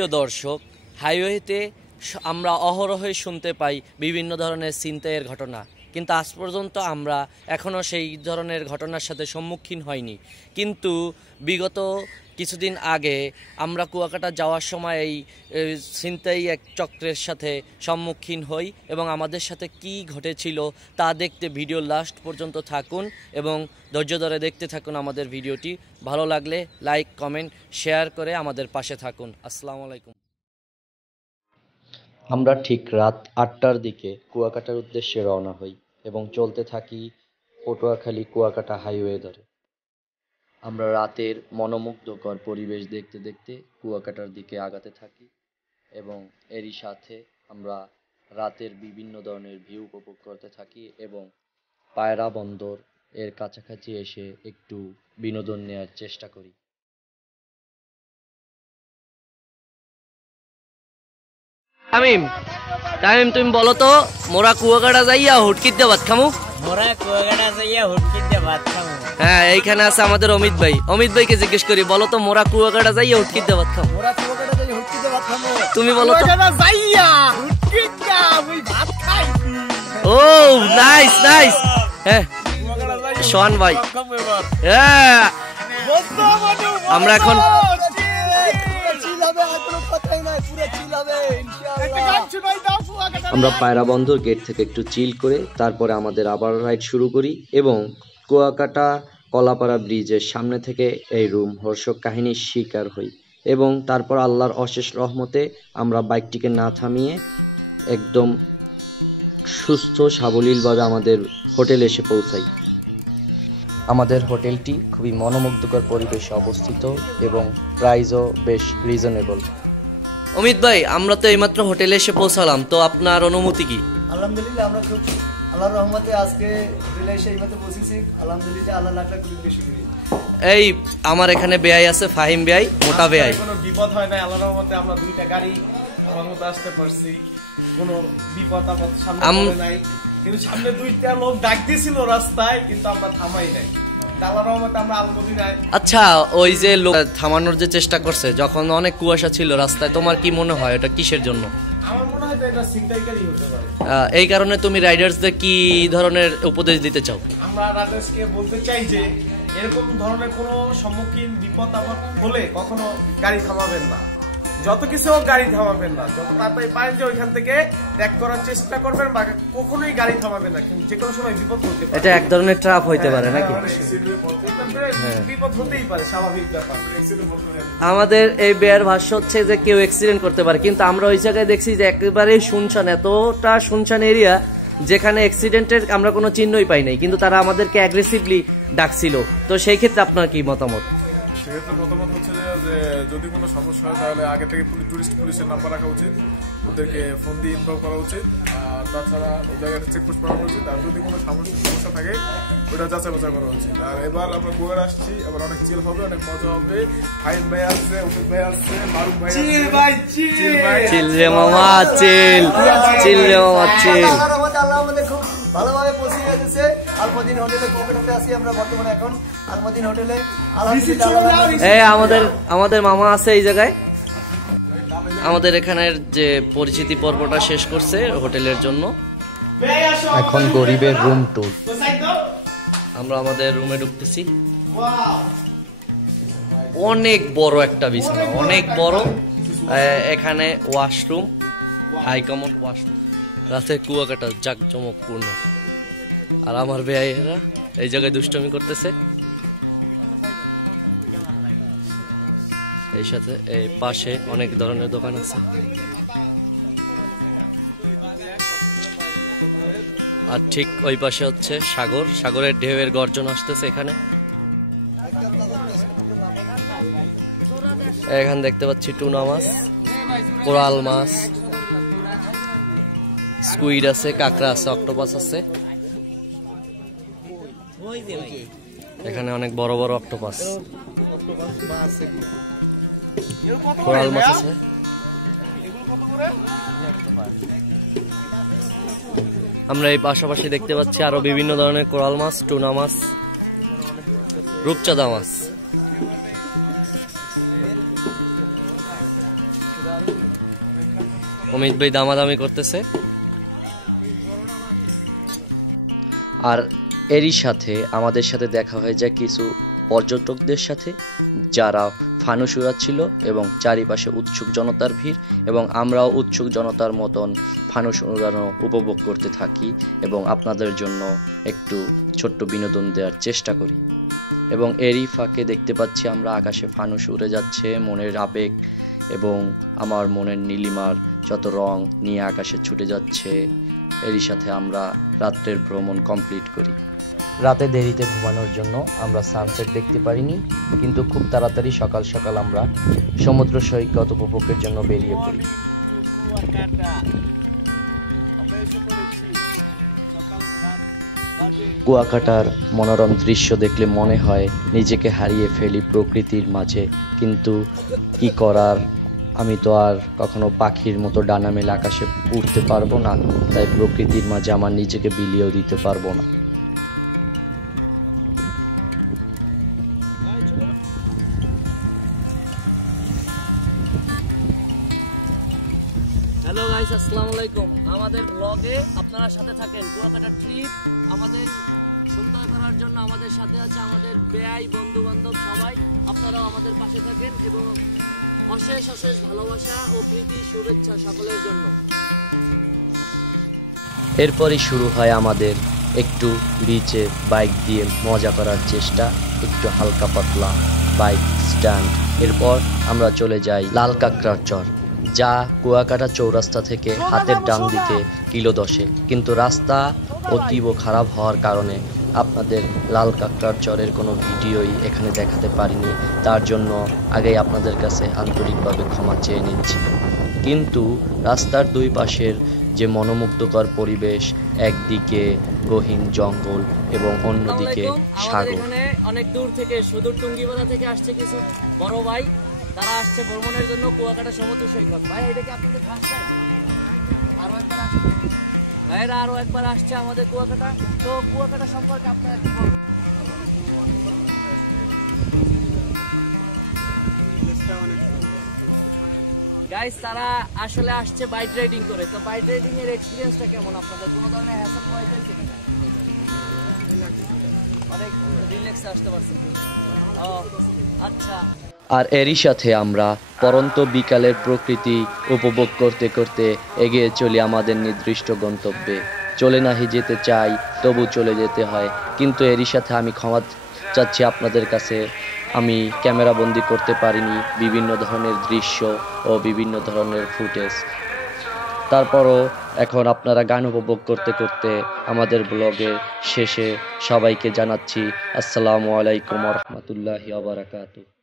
সুপ্রিয় দর্শক, হাইওয়েতে আমরা অহরহই শুনতে পাই বিভিন্ন ধরনের ছিনতাইয়ের ঘটনা, কিন্তু আজ পর্যন্ত আমরা এখনও সেই ধরনের ঘটনার সাথে সম্মুখীন হইনি। কিন্তু বিগত কিছুদিন আগে আমরা কুয়াকাটা যাওয়ার সময় এই ছিনতাই এক চক্রের সাথে সম্মুখীন হই এবং আমাদের সাথে কি ঘটেছিল তা দেখতে ভিডিও লাস্ট পর্যন্ত থাকুন এবং ধৈর্য ধরে দেখতে থাকুন আমাদের ভিডিওটি। ভালো লাগলে লাইক, কমেন্ট, শেয়ার করে আমাদের পাশে থাকুন। আসসালামু আলাইকুম। আমরা ঠিক রাত ৮টার দিকে কুয়াকাটার উদ্দেশ্যে রওনা হই এবং চলতে থাকি পটুয়াখালী কুয়াকাটা হাইওয়ে ধরে। আমরা রাতের মনোমুগ্ধকর পরিবেশ দেখতে দেখতে কুয়াকাটার দিকে আগাতে থাকি এবং এরই সাথে আমরা রাতের বিভিন্ন ধরনের ভিউ উপভোগ করতে থাকি এবং পায়রা বন্দর এর কাছাকাছি এসে একটু বিনোদন নেওয়ার চেষ্টা করি। তামিম, তুমি বলো তো, মোরা কুয়াকাটা যাইয়া হুটকিতে ভাত খামু? হ্যাঁ, এইখানে আছে আমাদের অমিত ভাই। অমিত ভাইকে জিজ্ঞেস করি, বলো তো মোরা কুয়াকাটা যাইয়া হুটকিতে ভাত খামু? তুমি বলো তো। ও নাইস নাইস। হ্যাঁ সোহান ভাই, হ্যাঁ আমরা এখন আমরা পায়রা বন্দর গেট থেকে একটু চিল করে তারপরে আমাদের আবার রাইড শুরু করি এবং কুয়াকাটা কলাপাড়া ব্রিজের সামনে থেকে এই রোমহর্ষক কাহিনীর শিকার হই এবং তারপর আল্লাহর অশেষ রহমতে আমরা বাইকটিকে না থামিয়ে একদম সুস্থ সাবলীলভাবে আমাদের হোটেলে এসে পৌঁছাই। আমাদের হোটেলটি খুবই মনোমুগ্ধকর পরিবেশে অবস্থিত এবং প্রাইসও বেশ রিজনেবল। অমিত ভাই, আমরা তো এইমাত্র হোটেলে এসে পৌঁছালাম, তো আপনার অনুমতি কি? আলহামদুলিল্লাহ, আমরা খুব আল্লাহর রহমতে আজকে হোটেলে এসে এইমাত্র পৌঁছেছি। আলহামদুলিল্লাহ, আল্লাহ লাখ লাখ কোটি শুকরিয়া। এই আমার এখানে বেয়াই আছে, ফাহিম বেয়াই, মোটা বেয়াই। কোনো বিপদ হয় না আল্লাহর রহমতে, আমরা দুইটা গাড়ি ভালোমতো আসতে পারছি, কোনো বিপদ আপদ সামনে নাই। কিন্তু সামনে দুইটা লোক ডাক দিয়েছিল রাস্তায়, কিন্তু আমরা থামাই নাই। আচ্ছা, ওই যে লোক থামানোর যে চেষ্টা করছে, যখন অনেক কুয়াশা ছিল রাস্তায়, তোমার কি মনে হয় এটা কিসের জন্য? আমার মনে হয় এটা ছিনতাইকারী হতে পারে। এই কারণে তুমি রাইডার্সদের কি ধরনের উপদেশ দিতে চাও? আমরা রাইডার্সকে বলতে চাই যে এরকম ধরনের কোনো সম্মুখীন বিপদ আপদ হলে কখনো গাড়ি থামাবেন না, যত কিছু হোক গাড়ি থামাবেন না, যত তাড়াতাড়ি পারেন যে ওইখান থেকে ত্যাগ করার চেষ্টা করবেন, বা কখনোই গাড়ি থামাবেন না, কিন্তু যে কোনো সময় বিপদ হতে পারে। এটা এক ধরনের ট্র্যাপ হইতে পারে নাকি? বিপদ হতেই পারে, স্বাভাবিক ব্যাপার। আমাদের এই বেয়ার ভাষ্য হচ্ছে যে কেউ অ্যাক্সিডেন্ট করতে পারে, কিন্তু আমরা ওই জায়গায় দেখছি যে একেবারেই শুনশান, এতটা শুনশান এরিয়া যেখানে অ্যাক্সিডেন্টের আমরা কোনো চিহ্নই পাই নাই, কিন্তু তারা আমাদেরকে অ্যাগ্রেসিভলি ডাকছিল। তো সেই ক্ষেত্রে আপনার কি মতামত? সেক্ষেত্রে মতামত হচ্ছে যে যদি কোনো সমস্যা হয় তাহলে আগে থেকে টুরিস্ট পুলিশের নাম্বার রাখা উচিত, ওদেরকে ফোন দিয়ে ইনফর্ম করা উচিত, আর তাছাড়া ওই জায়গায় চেকপোস্ট করানো উচিত। আর যদি কোনো সমস্যা থাকে ওটা যাচাই বাছাই করা উচিত। আর এবার আমরা গোয়ার আসছি, এবার অনেক চিল হবে, অনেক মজা হবে। ফাইন ভাই আসছে, অমিত ভাই আসছে, মারুফ ভাই আসছে। চিল রে মামা, চিল চিল রে মামা, চিল। আল্লাহ আমাদের খুব ভালোভাবে পৌঁছে গেছে আলমদিন হোটেলে। কুয়াকাটাতে আছি আমরা বর্তমানে, এখন আলমদিন হোটেলে। এই আমাদের মামা আছে এই জায়গায়। আমাদের এখানের যে পরিচিতি পর্বটা শেষ করছে হোটেলের জন্য, এখন গরিবের রুম ট্যুর। আমরা আমাদের রুমে ঢুকতেছি। অনেক বড় একটা বিছানা, অনেক বড়। এখানে ওয়াশরুম, হাই কমোড ওয়াশরুম। রাতে কুয়াকাটা জাঁকজমকপূর্ণ। আর আমার ভাইয়েরা এই জায়গায় দুষ্টমি করতেছে। এই সাথে এই পাশে অনেক ধরনের দোকান আছে। আর ঠিক ওই পাশে হচ্ছে সাগর, সাগরের ঢেউয়ের গর্জন আসতেছে এখানে। এখানে দেখতে পাচ্ছি টুনা মাছ, কোরাল মাছ, স্কুইড আছে, কাঁকড়া আছে, অক্টোপাস আছে। এখানে অনেক বড় বড় অক্টোপাস, কোরাল মাছ আছে। আমরা এই পাশাপাশি দেখতে পাচ্ছি আরো বিভিন্ন ধরনের কোরাল মাছ, টুনা মাছ, রূপচাঁদা মাছ। অমিত ভাই দামাদামি করতেছে। আর এরই সাথে আমাদের সাথে দেখা হয়ে যায় কিছু পর্যটকদের সাথে, যারা ফানুস উড়াচ্ছিল এবং চারিপাশে উৎসুক জনতার ভিড়, এবং আমরাও উৎসুক জনতার মতন ফানুস উড়ানো উপভোগ করতে থাকি এবং আপনাদের জন্য একটু ছোট্ট বিনোদন দেওয়ার চেষ্টা করি। এবং এরই ফাঁকে দেখতে পাচ্ছি আমরা আকাশে ফানুস উড়ে যাচ্ছে, মনের আবেগ এবং আমার মনের নীলিমার যত রং নিয়ে আকাশে ছুটে যাচ্ছে। এরই সাথে আমরা রাত্রের ভ্রমণ কমপ্লিট করি। রাতে দেরিতে ঘুমানোর জন্য আমরা সানসেট দেখতে পারিনি, কিন্তু খুব তাড়াতাড়ি সকাল সকাল আমরা সমুদ্র সৈকত উপভোগের জন্য বেরিয়ে পড়ি। কুয়াকাটার মনোরম দৃশ্য দেখলে মনে হয় নিজেকে হারিয়ে ফেলি প্রকৃতির মাঝে, কিন্তু কি করার, আমি তো আর কখনো পাখির মতো ডানা মেলে আকাশে উঠতে পারবো না, তাই প্রকৃতির মাঝে আমার নিজেকে বিলিয়েও দিতে পারবো না। হ্যালো গাইস, আসসালামু আলাইকুম। আমাদের ব্লগে আপনারা সাথে থাকেন। কুয়াকাটা ট্রিপ আমাদের সুন্দর করার জন্য আমাদের সাথে আছে আমাদের বেয়াই বন্ধু বান্ধব সবাই। আপনারাও আমাদের পাশে থাকেন এবং অশেষ অশেষ ভালোবাসা ও প্রীতি শুভেচ্ছা সকলের জন্য। এরপরই শুরু হয় আমাদের একটু বিচে বাইক দিয়ে মজা করার চেষ্টা, একটু হালকা পাতলা বাইক স্ট্যান্ড। এরপর আমরা চলে যাই লাল কাঁকড়ার চর, যা কুয়াকাটা চৌরাস্তা থেকে হাতের ডান দিকে কিলো 10-এ, কিন্তু রাস্তা অতীব খারাপ হওয়ার কারণে আপনাদের লাল কাঁকড়ার চরের কোনো ভিডিওই এখানে দেখাতে পারিনি। তার জন্য আগেই আপনাদের কাছে আন্তরিকভাবে ক্ষমা চেয়ে নিচ্ছি। কিন্তু রাস্তার দুই পাশের যে মনোমুগ্ধকর পরিবেশ, একদিকে গহীন জঙ্গল এবং অন্যদিকে সাগর। এখানে অনেক দূর থেকে সুদূর টুঙ্গিপাড়া থেকে আসছে কিছু বড় ভাই, তারা আসছে ভ্রমণের জন্য কুয়াকাটা সমুদ্র সৈকত। ভাই এটা কি আপনাদের ফার্স্ট টাইম? আরো একবার আসছে ভাইরা, আরো একবার আসছে আমাদের কুয়াকাটা। তো কুয়াকাটা সম্পর্কে আপনারা কি বলবেন? গাইস, তারা আসলে আসছে বাইক রাইডিং করে। তো বাইক রাইডিং এর এক্সপিরিয়েন্সটা কেমন আপনাদের? কোনো ধরনের হ্যাসেল হয়েছে কিনা? অনেক রিল্যাক্সে আসতে পারছেন? ও আচ্ছা। আর এরই সাথে আমরা পরন্ত বিকালের প্রকৃতি উপভোগ করতে করতে এগিয়ে চলি আমাদের নির্দিষ্ট গন্তব্যে। চলে নাহি যেতে চাই, তবু চলে যেতে হয়। কিন্তু এরই সাথে আমি ক্ষমা চাচ্ছি আপনাদের কাছে, আমি ক্যামেরা বন্দি করতে পারিনি বিভিন্ন ধরনের দৃশ্য ও বিভিন্ন ধরনের ফুটেজ। তারপরও এখন আপনারা গান উপভোগ করতে করতে আমাদের ব্লগের শেষে সবাইকে জানাচ্ছি আসসালামু আলাইকুম ওয়া রাহমাতুল্লাহি ওয়া বারাকাতুহু।